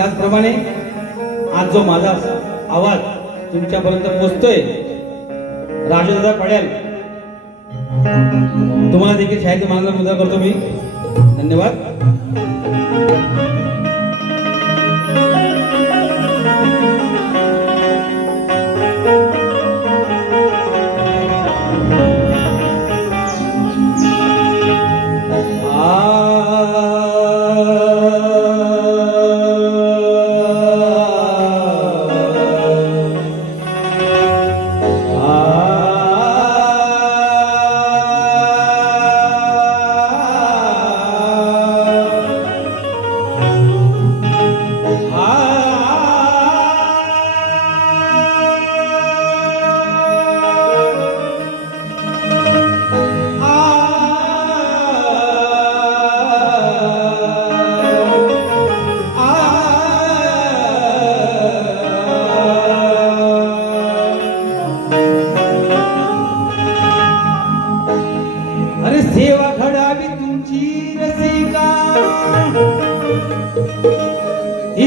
त्याचप्रमाणे आज जो माझा आवाज तुमच्यापर्यंत पोहोचतोय, राजदादा पड्याल तुम्हाला देखील शाळेत मानाचा मुद्दा करतो मी. धन्यवाद.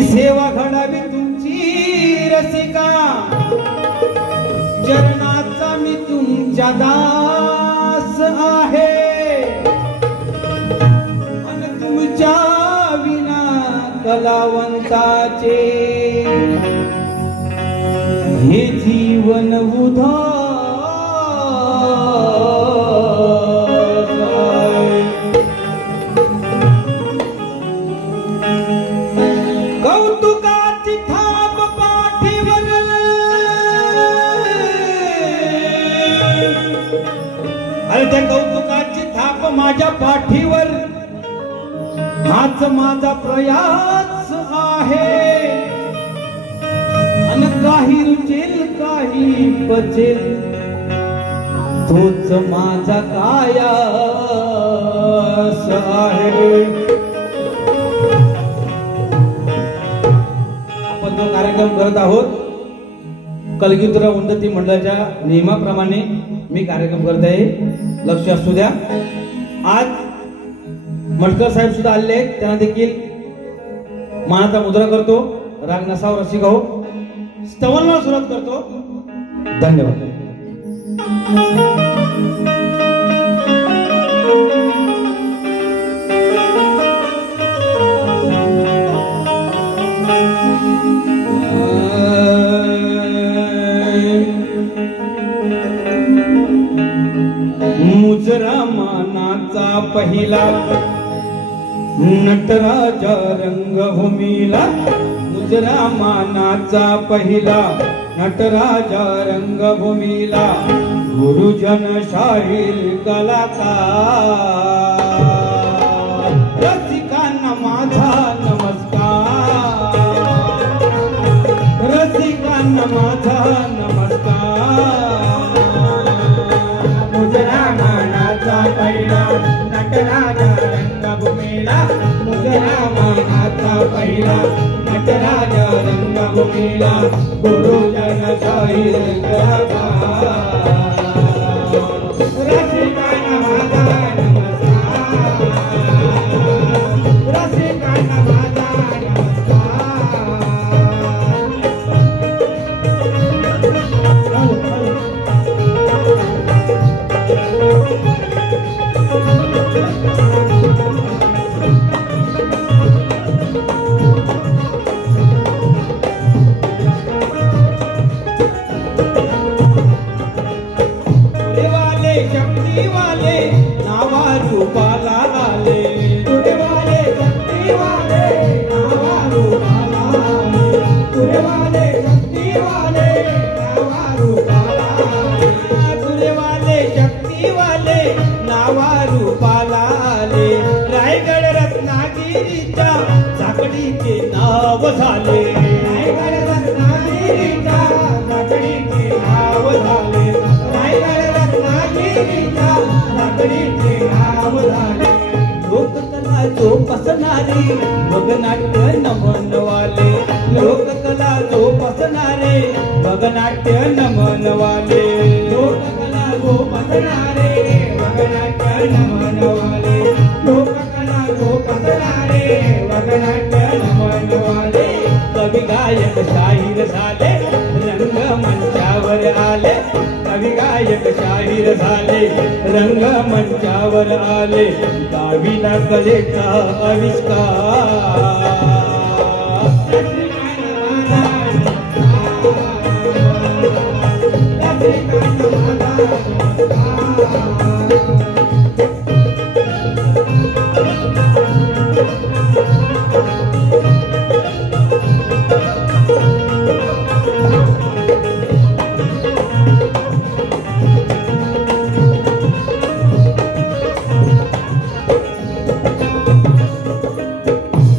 सेवा घडावी तुमची रसिका, चरणाचा मी तुमच्या दास आहे. आणि तुमच्या विना कलावंताचे हे जीवन उदास. कौतुकाची थाप पाठीवर, अरे त्या कौतुकाची थाप माझ्या पाठीवर, हाच माझा प्रयास आहे. अन काही रुचेल काही पचेल तोच माझा कायास आहे. आपण जो कार्यक्रम करत आहोत, कलगीधर उन्नती मंडळाच्या नियमाप्रमाणे मी कार्यक्रम करत आहे. लक्ष असू द्या. आज मटकर साहेब सुद्धा आलेले आहेत, त्यांना देखील मानाचा मुद्रा करतो. राग नसाव रसिका हो, स्तवनाला सुरुवात करतो. धन्यवाद. मुजरा मानाचा पहिला नटराज रंगभूमीला, मुजरा मानाचा पहिला नटराज रंगभूमीला, गुरुजन शाहीर कलाकार. रसिकांना माझा नमस्कार, रसिकांना माझा नमस्कार. मुजरा मानाचा पहिला नटराज रंगभूमीला, मुजरा मानाचा पहिला नटराज रंगभूमीला, गुरुजन शाहीर कलाकार. रसिकांना माझा नमस्कार, रसिकांना माझा नमस्कार. शक्तीवाले नावा रूपाला आले, तुरेवाले शक्तीवाले नावा रूपाला आले, तुरेवाले शक्तीवाले नावा रूपाला आले, तुरेवाले शक्तीवाले नावा रूपाला आले. रायगड रत्नागिरीच्या झाकडीचे नाव झाले, रायगड रत्नागिरीच्या झाकडीचे नाव झाले, रायगड लाकडीचे नाव झाले. लोककला जोपासणारे भगनाट्य नमनवाले, लोककला जोपासणारे भगनाट्य नमनवाले, लोककला जोपासणारे भगनाट्य नमनवाले, लोककला जोपासणारे भगनाट्य नमनवाले. शाहीर झाले रंग मंचावर आले गावीला कलेचा आविष्कार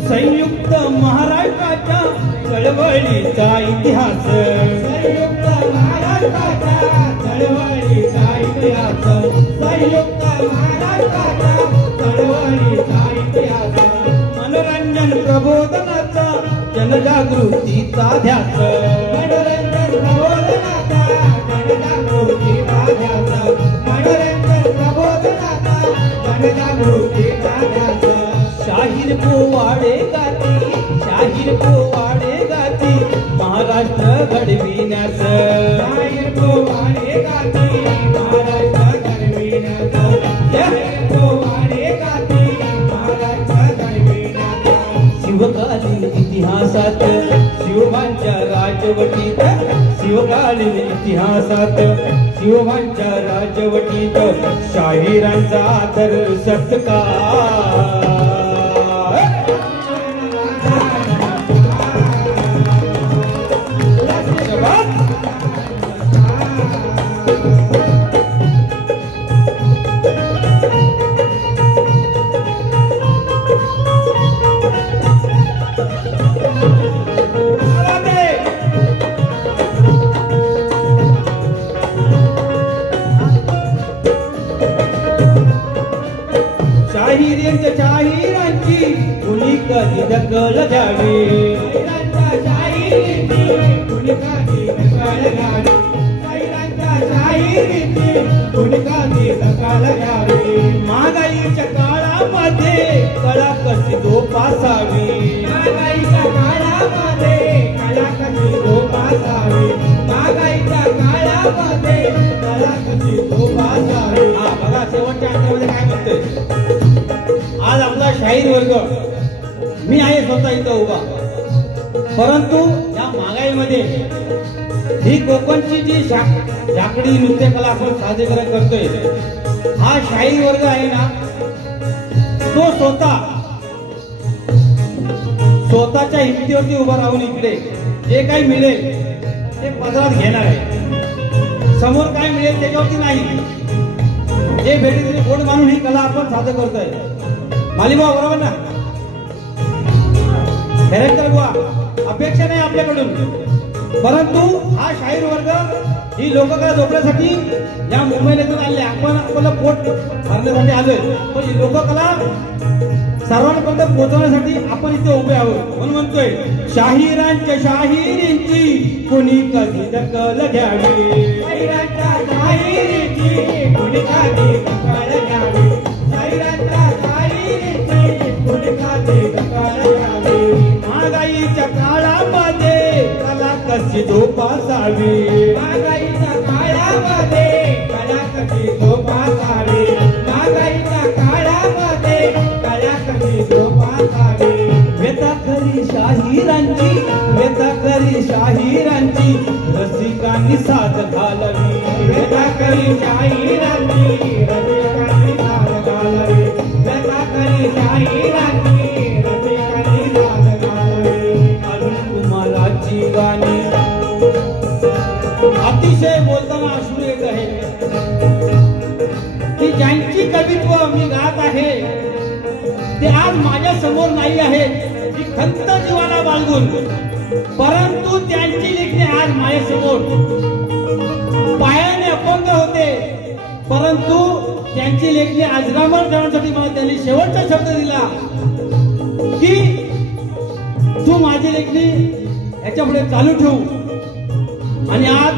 संयुक्त महाराष्ट्राच्या चळवळीचा इतिहास संयुक्त महाराष्ट्राच्या चळवळीचा इतिहास संयुक्त महाराष्ट्राच्या चळवळीचा इतिहास मनोरंजन प्रबोधनाचा जनजागृतीचा ध्यास मनोरंजन प्रबोधनाचा जनजागृतीचा ध्यास मनोरंजन प्रबोधनाचा जनजागृतीचा ध्यास शाहीर पोवाडे गाती महाराष्ट्र घडविण्यास शाहीर पोवाडे गाती महाराष्ट्र घडविण्यास शाहीर पोवाडे गाती महाराष्ट्र घडविण्यास शिवकालीन इतिहासात शिवबांच्या राजवटीत शिवकालीन इतिहासात शिवबांच्या राजवटीत शाहिरांचा आदर सत्कार शाहिरांची कुणी कधी दखल घ्यावी कुणी कधी दखल घ्यावी कुणी कधी दखल घ्यावी महागाईच्या काळामध्ये कला कशी जोपासावी महागाईच्या काळामध्ये कला कशी जोपासावी महागाईच्या काळामध्ये कला कशी जोपासावी हा बघा शेवटच्या अंकामध्ये काय म्हणतोय आज आपला शाहीर वर्ग मी आहे स्वतः इथं उभा परंतु या महागाईमध्ये ही कोकणची जी झाकडी नृत्यकला आपण सादरीकरण करतोय हा शाहीर वर्ग आहे ना तो स्वतःच्या हिमतीवरती उभा राहून इकडे जे काही मिळेल ते पदरात घेणार आहे समोर काय मिळेल त्याच्यावरती नाही जे भेटेल गोड मानून ही कला आपण सादर करतोय मालिबा बरोबर ना खरेतर बुवा अपेक्षा नाही आपल्याकडून परंतु हा शाहीर वर्ग ही लोककला जोडण्यासाठी या मुंबईला आले आपण आपल्याला पोट भरण्यासाठी आलोय पण ही लोककला सर्वांपर्यंत पोहोचवण्यासाठी आपण इथे उभे आहोत म्हणून म्हणतोय शाहिरांच्या शाहिरींची कुणी कधी दखल घ्यावी शाहिरांच्या शाहिरींची कुणी कधी दखल घ्यावी शाहिरांच्या महागाईच्या काळामध्ये कला कशी जोपासावी महागाईच्या काळामध्ये कला कशी जोपासावी महागाईच्या काळामध्ये कला कशी जोपासावी व्यथाकरी शाहिरांची रसिकांनी साथ घालावी व्यथाकरी शाहिरांची रसिकांनी साथ घालावी व्यथाकरी शाहिरांची रसिकांनी साथ घालावी अरुण कुमाराची गाणी अतिशय बोलताना अश्रू येत आहे की ज्यांची कवित्व मी गात आहे ते आज माझ्या समोर नाही आहेत ही खंत जीवाला बाळगून परंतु त्यांची लेखणी आज माझ्यासमोर पायाने अपंग होते परंतु त्यांची लेखणी अजरामर करण्यासाठी मला त्यांनी शेवटचा शब्द दिला की तू माझी लेखणी याच्या पुढे चालू ठेवू आणि आज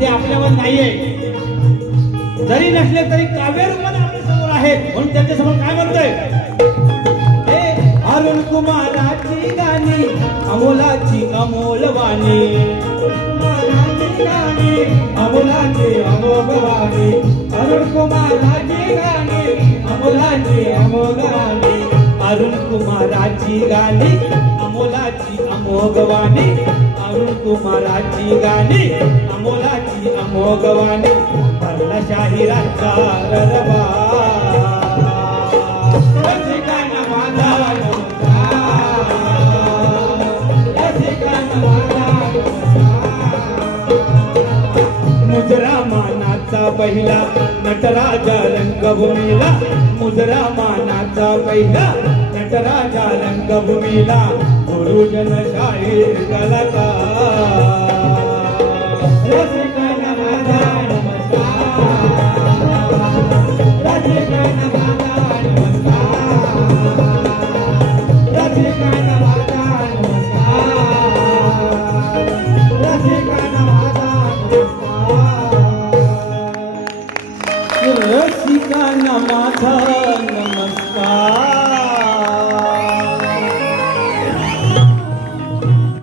ते आपल्यावर नाहीये जरी नसले तरी काव्य रूपाने आपल्या समोर आहेत म्हणून त्यांच्या समोर काय म्हणतोय अरुण कुमाराची गाणी अमोलाची अमोलवाणी अमोलाची अमोलवाणी अरुण कुमाराची गाणी अमोलाची अमोगवाणी अरुण कुमाराची गाणी अमोलाची अमोगवाणी अरुण कुमाराची गाणी अमोलाची अमोगवाणी भरला शाहिरांचा ररबा रसिकांना माझा नमस्कार रसिकांना माझा मुजरा मानाचा पहिला नटराजा रंगभूमीला मुजरा मानाचा पहिला नटराजा रंगभूमीला गुरुजन शाहीर कलाकार